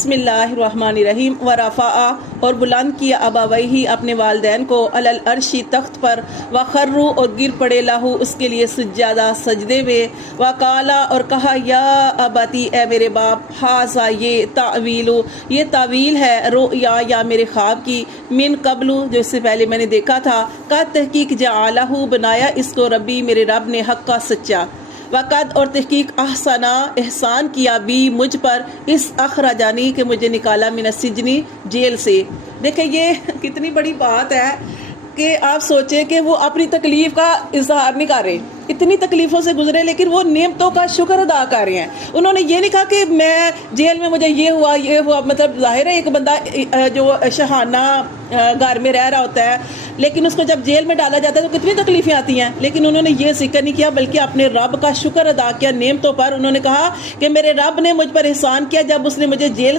بسم اللہ الرحمن الرحیم ورفع اور بلند کیا ابویہ اپنے والدین کو علی العرشی تخت پر، وخروا اور گر پڑے لہو اس کے لیے سجدہ سجدے میں، وقالا اور کہا یا ابتی اے میرے باپ، ھذا یہ تعویل ہے رؤیا یا میرے خواب کی، من قبل جو اس سے پہلے میں نے دیکھا تھا، کا تحقیق جعلہ بنایا اس کو ربی میرے رب نے، حقا سچا، وقد اور تحقیق احسنا احسان کیا بھی مجھ پر، اس اخرجانی کہ مجھے نکالا من السجنی جیل سے۔ دیکھیں یہ کتنی بڑی بات ہے کہ آپ سوچیں کہ وہ اپنی تکلیف کا اظہار نہیں کر رہے، اتنی تکلیفوں سے گزرے لیکن وہ نعمتوں کا شکر ادا کر رہے ہیں۔ انہوں نے یہ نہیں کہا کہ میں جیل میں مجھے یہ ہوا، مطلب ظاہر ہے ایک بندہ جو شہانہ گھر میں رہ رہا ہوتا ہے لیکن اس کو جب جیل میں ڈالا جاتا ہے تو کتنی تکلیفیں آتی ہیں، لیکن انہوں نے یہ ذکر نہیں کیا بلکہ اپنے رب کا شکر ادا کیا نعمتوں پر۔ انہوں نے کہا کہ میرے رب نے مجھ پر احسان کیا جب اس نے مجھے جیل